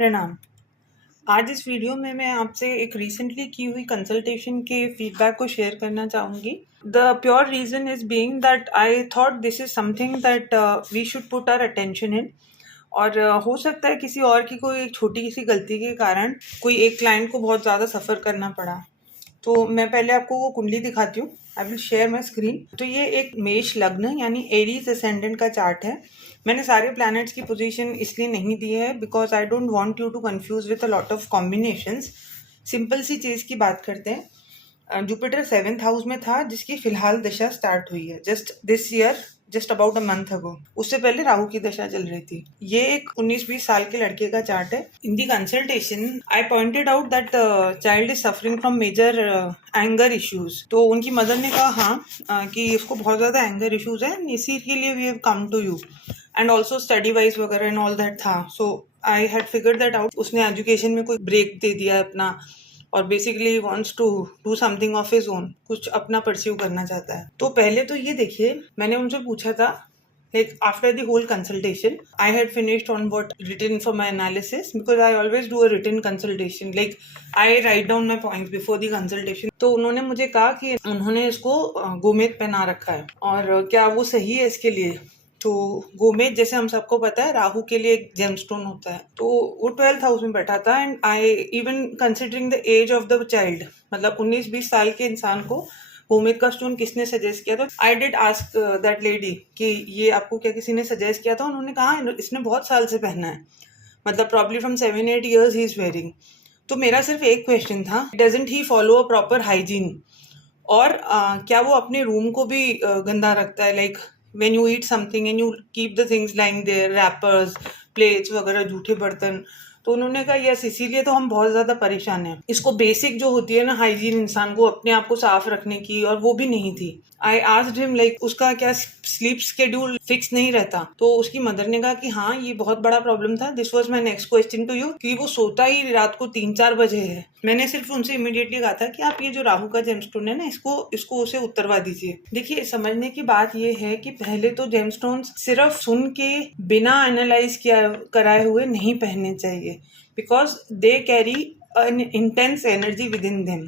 प्रणाम। आज इस वीडियो में मैं आपसे एक रिसेंटली की हुई कंसल्टेशन के फीडबैक को शेयर करना चाहूँगी। The pure reason is being that I thought this is something that we should put our attention in. और हो सकता है किसी और की कोई एक छोटी सी गलती के कारण कोई एक क्लाइंट को बहुत ज़्यादा सफ़र करना पड़ा। तो मैं पहले आपको वो कुंडली दिखाती हूँ। I will share my screen. तो ये एक मेष लग्न यानी एरीज असेंडेंट का चार्ट है। मैंने सारे प्लैनेट्स की पोजीशन इसलिए नहीं दी है because I don't want you to confuse with a lot of combinations. Simple सी चीज़ की बात करते हैं। जुपिटर 7th हाउस में था जिसकी फिलहाल दशा स्टार्ट हुई है just this year, just about a month ago. उससे पहले राहु की दशा चल रही थी। ये एक 19-20 साल के लड़के का चार्ट है। In the consultation I pointed out that child is suffering from major anger issues. तो उनकी मदर ने कहा हाँ कि उसको बहुत ज्यादा एंगर इश्यूज है, इसी के लिए we have come to you and also study wise वगैरह एंड ऑल दैट था। So I had figured that out. उसने एजुकेशन में कोई ब्रेक दे दिया है अपना और basically wants to do something of his own, कुछ अपना परस्यू करना चाहता है। तो पहले तो ये देखिए, मैंने उनसे पूछा था like after the whole consultation I had finished on what written for my analysis because I always do a written consultation, like I write down my points before the consultation। तो उन्होंने मुझे कहा कि उन्होंने इसको गोमेद पहना रखा है और क्या वो सही है इसके लिए। तो गोमेद जैसे हम सबको पता है राहु के लिए एक जेमस्टोन होता है। तो वो 12th हाउस में बैठा था and I even considering the age of the child, मतलब 19-20 साल के इंसान को गोमेद का स्टोन किसने सजेस्ट किया। तो I did ask that lady कि ये आपको क्या किसी ने सजेस्ट किया था। उन्होंने कहा इसने बहुत साल से पहना है, मतलब probably from 7-8 years he is wearing. तो मेरा सिर्फ एक क्वेश्चन था, doesn't he follow a proper hygiene, और क्या वो अपने रूम को भी गंदा रखता है, like when you eat something and you keep the things lying there, wrappers, plates वगैरह, जूठे बर्तन। तो उन्होंने कहा यस, इसीलिए तो हम बहुत ज्यादा परेशान हैं। इसको बेसिक जो होती है ना हाइजीन इंसान को अपने आप को साफ रखने की, और वो भी नहीं थी। आई आस्क्ड हिम लाइक उसका क्या स्लीप शेड्यूल फिक्स नहीं रहता। तो उसकी मदर ने कहा कि हाँ ये बहुत बड़ा प्रॉब्लम था। This was my next question to you कि वो सोता ही रात को 3-4 बजे है। मैंने सिर्फ उनसे इमीडिएटली कहा था कि आप ये जो राहु का जेमस्टोन है ना इसको उसे उतरवा दीजिए। देखिए, समझने की बात ये है कि पहले तो जेमस्टोन सिर्फ सुन के बिना एनालाइज किया कराए हुए नहीं पहनने चाहिए because they carry N intense energy with in them.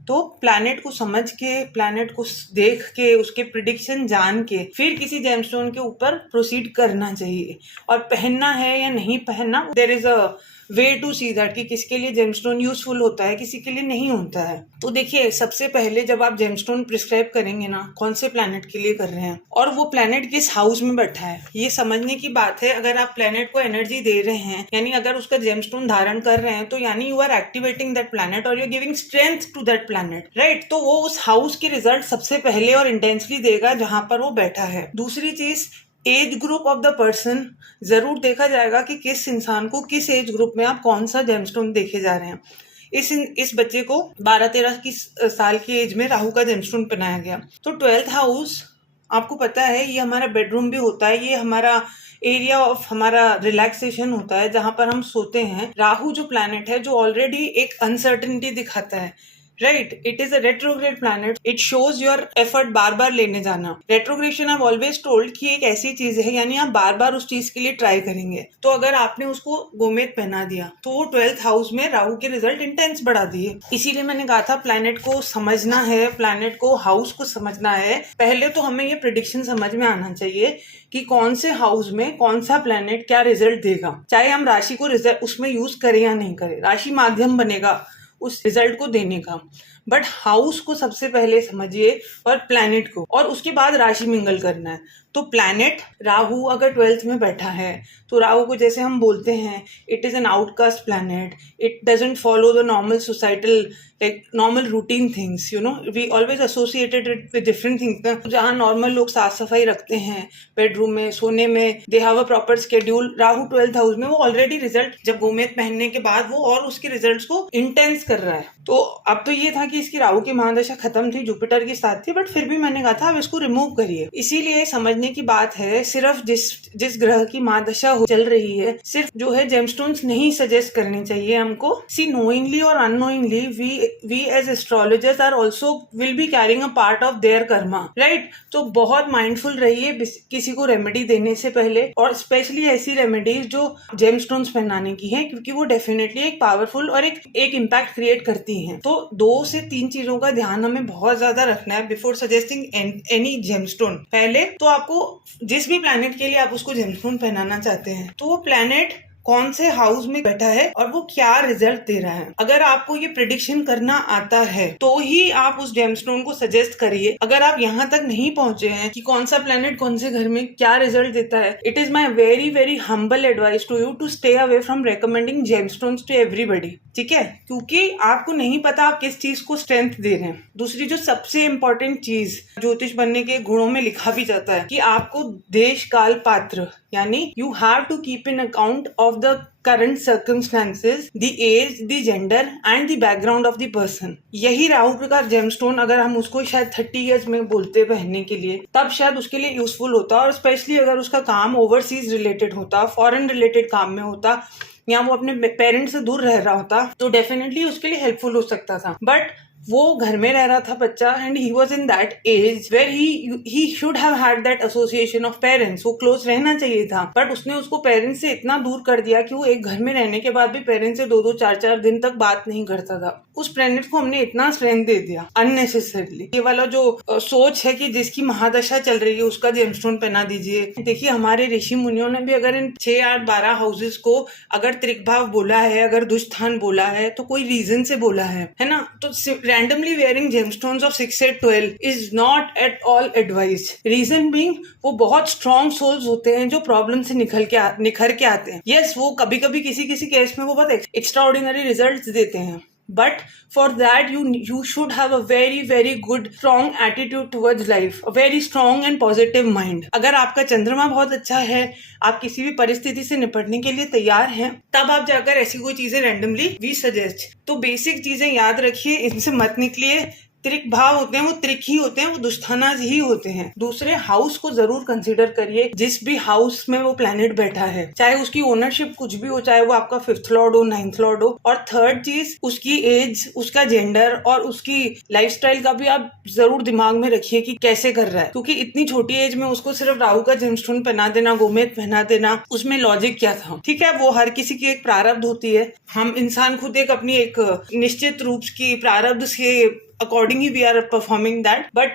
तो प्लैनेट को समझ के, प्लैनेट को देख के, उसके प्रिडिक्शन जान के फिर किसी जेमस्टोन के ऊपर प्रोसीड करना चाहिए। और पहनना है या नहीं पहनना, there is a way to see that कि किसके लिए जेमस्टोन यूजफुल होता है, किसी के लिए नहीं होता है। तो देखिए, सबसे पहले जब आप जेमस्टोन प्रिस्क्राइब करेंगे ना, कौन से प्लैनेट के लिए कर रहे हैं और वो प्लैनेट किस हाउस में बैठा है, ये समझने की बात है। अगर आप प्लैनेट को एनर्जी दे रहे हैं, यानी अगर उसका जेमस्टोन धारण कर रहे हैं, तो यानी you are activating that planet और you are giving strength to that planet, right. तो वो उस हाउस के रिजल्ट सबसे पहले और इंटेंसली देगा जहां पर वो बैठा है। दूसरी चीज, age group of the person जरूर देखा जाएगा कि किस इंसान को किस एज ग्रुप में आप कौन सा जेमस्टोन देखे जा रहे हैं। इस बच्चे को 12-13 की साल की एज में राहु का जेमस्टोन पहनाया गया। तो 12th हाउस आपको पता है ये हमारा बेडरूम भी होता है, ये हमारा एरिया ऑफ हमारा रिलैक्सेशन होता है जहां पर हम सोते हैं। राहु जो प्लैनेट है जो ऑलरेडी एक अनसर्टेनिटी दिखाता है, right. It is a retrograde planet, it shows your effort बार बार लेने जाना। रेट्रोग्रेशन आई ऑलवेज टोल्ड कि एक ऐसी चीज है यानी आप बार बार उस चीज के लिए ट्राई करेंगे। तो अगर आपने उसको गोमेद पहना दिया तो वो 12th हाउस में राहु के रिजल्ट इंटेंस बढ़ा दिए। इसीलिए मैंने कहा था प्लैनेट को समझना है, प्लैनेट को, हाउस को समझना है। पहले तो हमें ये प्रिडिक्शन समझ में आना चाहिए कि कौन से हाउस में कौन सा प्लैनेट क्या रिजल्ट देगा। चाहे हम राशि को रिजल्ट उसमें यूज करें या नहीं करें, राशि माध्यम बनेगा उस रिजल्ट को देने का, बट हाउस को सबसे पहले समझिए और प्लैनेट को, और उसके बाद राशि मिंगल करना है। तो प्लैनेट राहु अगर 12th में बैठा है तो राहु को जैसे हम बोलते हैं it is an outcast planet, it doesn't follow the normal societal like normal routine things, you know, we always associated it with different things. जहाँ नॉर्मल लोग साफ सफाई रखते हैं बेडरूम में, सोने में, they have a proper schedule. Rahu 12th house में वो ऑलरेडी रिजल्ट जब गोमेद पहनने के बाद वो और उसके रिजल्ट्स को इंटेंस कर रहा है। तो अब तो ये था कि इसकी राहु की महादशा खत्म थी, जुपिटर के साथ थी, बट फिर भी मैंने कहा था अब इसको रिमूव करिए। इसीलिए समझने करने की बात है, सिर्फ जिस ग्रह की महादशा चल रही है, सिर्फ जो है जेमस्टोन्स नहीं सजेस्ट करने चाहिए हमको। सी नोइंगली और unknowingly we as astrologers are also will be carrying a part of their karma, right. तो बहुत माइंडफुल रहिए किसी को रेमेडी देने से पहले, और स्पेशली ऐसी रेमेडीज जो जेमस्टोन्स पहनाने की है, क्योंकि वो डेफिनेटली एक पावरफुल और एक इम्पैक्ट क्रिएट करती हैं। तो 2 से 3 चीजों का ध्यान हमें बहुत ज्यादा रखना है बिफोर सजेस्टिंग एनी जेमस्टोन। पहले तो आपको जिस भी प्लैनेट के लिए आप उसको जेमस्टोन पहनाना चाहते हैं, तो वो प्लैनेट कौन से हाउस में बैठा है और वो क्या रिजल्ट दे रहा है। अगर आपको ये प्रिडिक्शन करना आता है तो ही आप उस जेमस्टोन को सजेस्ट करिए। अगर आप यहाँ तक नहीं पहुंचे हैं कि कौन सा प्लैनेट कौन से घर में क्या रिजल्ट देता है, it is my very very humble advice to you to stay away from recommending gemstones to everybody, ठीक है, क्योंकि आपको नहीं पता आप किस चीज को स्ट्रेंथ दे रहे हैं। दूसरी जो सबसे इंपॉर्टेंट चीज ज्योतिष बनने के गुणों में लिखा भी जाता है कि आपको देश काल पात्र, यानी you have to keep in account of the current circumstances, the age, the gender and the background of the person। यही राहु प्रकार जेमस्टोन अगर हम उसको शायद 30 इयर्स में बोलते पहनने के लिए, तब शायद उसके लिए यूजफुल होता, और स्पेशली अगर उसका काम ओवरसीज रिलेटेड होता, फॉरेन रिलेटेड काम में होता, या वो अपने पेरेंट्स से दूर रह रहा होता, तो डेफिनेटली उसके लिए हेल्पफुल हो सकता था। बट वो घर में रह रहा था बच्चा, and he was in that age where he should have had that association of parents. वो क्लोज रहना चाहिए था, बट उसने उसको पेरेंट्स से इतना दूर कर दिया कि वो एक घर में रहने के बाद भी पेरेंट्स से 2-2 4-4 दिन तक बात नहीं करता था। उस प्लैनेट को हमने इतना स्ट्रेंथ दे दिया अननेसेसरली। ये वाला जो सोच है कि जिसकी महादशा चल रही है उसका जेमस्टोन पहना दीजिए। देखिए, हमारे ऋषि मुनियों ने भी अगर इन 6, 8, 12 हाउसेस को अगर त्रिकभाव बोला है, अगर दुष्स्थान बोला है, तो कोई रीजन से बोला है ना। तो randomly wearing gemstones of 6, 8, 12 is not at all advised. Reason being, वो बहुत strong souls होते हैं जो प्रॉब्लम से निखर के आते हैं। Yes, वो कभी कभी किसी केस में वो बहुत extraordinary results देते हैं, but for that you should have a very very good strong attitude towards life, a very strong and positive mind। अगर आपका चंद्रमा बहुत अच्छा है, आप किसी भी परिस्थिति से निपटने के लिए तैयार हैं, तब आप जाकर ऐसी कोई चीजें रैंडमली वी सजेस्ट। तो बेसिक चीजें याद रखिए, इनसे मत निकलिए। त्रिक भाव होते हैं वो त्रिक ही होते हैं, वो दुष्थानाज ही होते हैं। दूसरे हाउस को जरूर कंसीडर करिए, जिस भी हाउस में वो प्लैनेट बैठा है, चाहे उसकी ओनरशिप कुछ भी हो, चाहे वो आपका 5th लॉर्ड हो, 9th लॉर्ड हो। और थर्ड चीज, उसकी एज, उसका जेंडर और उसकी लाइफस्टाइल का भी आप जरूर दिमाग में रखिए कि कैसे कर रहा है, क्योंकि इतनी छोटी एज में उसको सिर्फ राहु का जेमस्टोन पहना देना, गोमेद पहना देना, उसमें लॉजिक क्या था। ठीक है, वो हर किसी की एक प्रारब्ध होती है। हम इंसान खुद एक अपनी एक निश्चित रूप की प्रारब्ध से accordingly we are performing that, but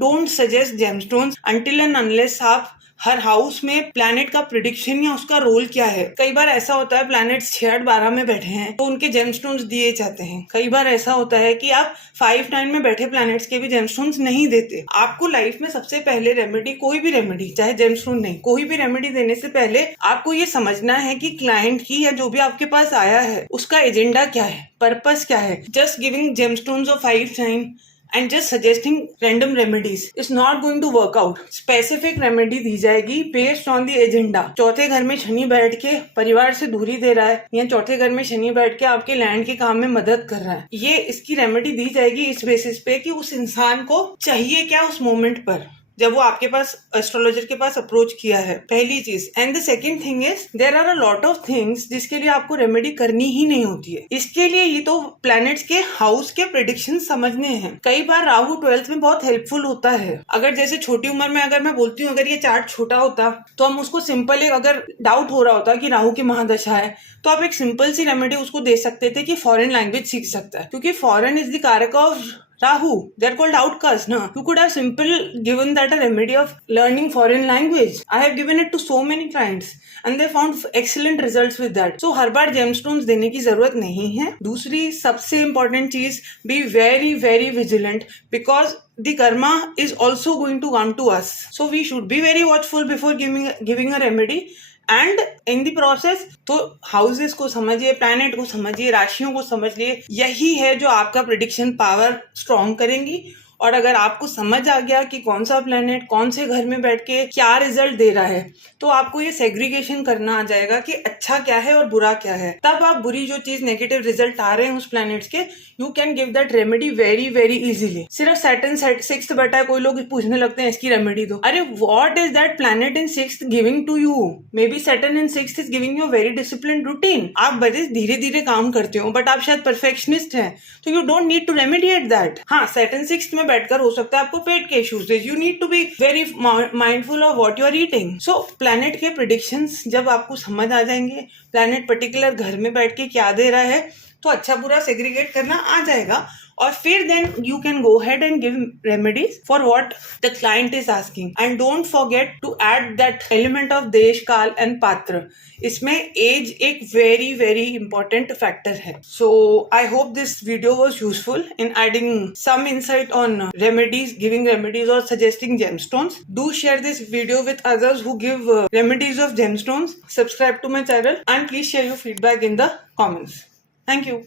don't suggest gemstones until and unless आप हर हाउस में प्लैनेट का प्रिडिक्शन या उसका रोल क्या है। कई बार ऐसा होता है प्लैनेट्स 6, 8, 12 में बैठे हैं तो उनके जेमस्टोन्स दिए जाते हैं। कई बार ऐसा होता है कि आप 5, 9 में बैठे प्लैनेट्स के भी जेमस्टोन्स नहीं देते। आपको लाइफ में सबसे पहले रेमेडी, कोई भी रेमेडी, चाहे जेमस्टोन नहीं, कोई भी रेमेडी देने से पहले आपको ये समझना है कि क्लाइंट की या जो भी आपके पास आया है उसका एजेंडा क्या है, पर्पस क्या है। Just giving gemstones of 5, 9 and just suggesting random remedies is not going to work out। Specific remedy दी जाएगी based on the agenda। चौथे घर में शनि बैठ के परिवार से दूरी दे रहा है, या चौथे घर में शनि बैठ के आपके लैंड के काम में मदद कर रहा है, ये इसकी रेमेडी दी जाएगी इस बेसिस पे कि उस इंसान को चाहिए क्या उस मोमेंट पर, जब वो आपके पास एस्ट्रोलॉजर के पास अप्रोच किया है। पहली चीज। And the second thing is there are a lot of things जिसके लिए आपको रेमेडी करनी ही नहीं होती है। इसके लिए ये तो प्लैनेट्स के हाउस के प्रेडिक्शन समझने हैं। कई बार राहु 12th में बहुत हेल्पफुल होता है। अगर जैसे छोटी उम्र में अगर मैं बोलती हूँ अगर ये चार्ट छोटा होता तो हम उसको सिंपल, एक अगर डाउट हो रहा होता कि राहु की महादशा है तो आप एक सिंपल सी रेमेडी उसको दे सकते थे कि फॉरेन लैंग्वेज सीख सकता है, क्योंकि फॉरेन इज द कारक of Rahu. They're called outcasts, na? You could have simple given that a remedy of learning foreign language. I have given it to so many clients and they found excellent results with that. So her bar gemstones देने की जरूरत नहीं है। दूसरी सबसे important चीज, be very very vigilant because the karma is also going to come to us. So we should be very watchful before giving a remedy. And in the process तो houses को समझिए, प्लैनेट को समझिए, राशियों को समझिए। यही है जो आपका प्रेडिक्शन पावर स्ट्रॉन्ग करेंगी और अगर आपको समझ आ गया कि कौन सा प्लेनेट कौन से घर में बैठ के क्या रिजल्ट दे रहा है, तो आपको ये सेग्रीगेशन करना आ जाएगा कि अच्छा क्या है और बुरा क्या है। तब आप बुरी जो चीज नेगेटिव रिजल्ट आ रहे हैं उस प्लैनेट्स के, you can give that remedy very very easily. सिर्फ सैटर्न 6th बैठा है, कोई लोग पूछने लगते हैं इसकी रेमेडी दो। अरे what is that planet in 6th giving to you? Maybe Saturn in 6th is giving you very discipline routine. आप बड़े धीरे धीरे काम करते हो, बट आप शायद परफेक्शनिस्ट हैं, तो you don't need to remediate that. हाँ, सैटर्न 6th में बैठकर हो सकता है आपको पेट के इश्यूज है, you need to be very mindful of what you are eating. So planet के प्रेडिक्शंस जब आपको समझ आ जाएंगे, प्लैनेट पर्टिकुलर घर में बैठ के क्या दे रहा है, तो अच्छा बुरा सेग्रीगेट करना आ जाएगा। और फिर then you can go head and give remedies for what the client is asking. And don't forget to add that element of देश, काल एंड पात्र। इसमें एज एक वेरी वेरी इंपॉर्टेंट फैक्टर है। So I hope this video was useful in adding some insight on remedies, giving remedies or suggesting gemstones. Do share this video with others who give remedies of gemstones. Subscribe to my channel and please share your feedback in the comments. Thank you.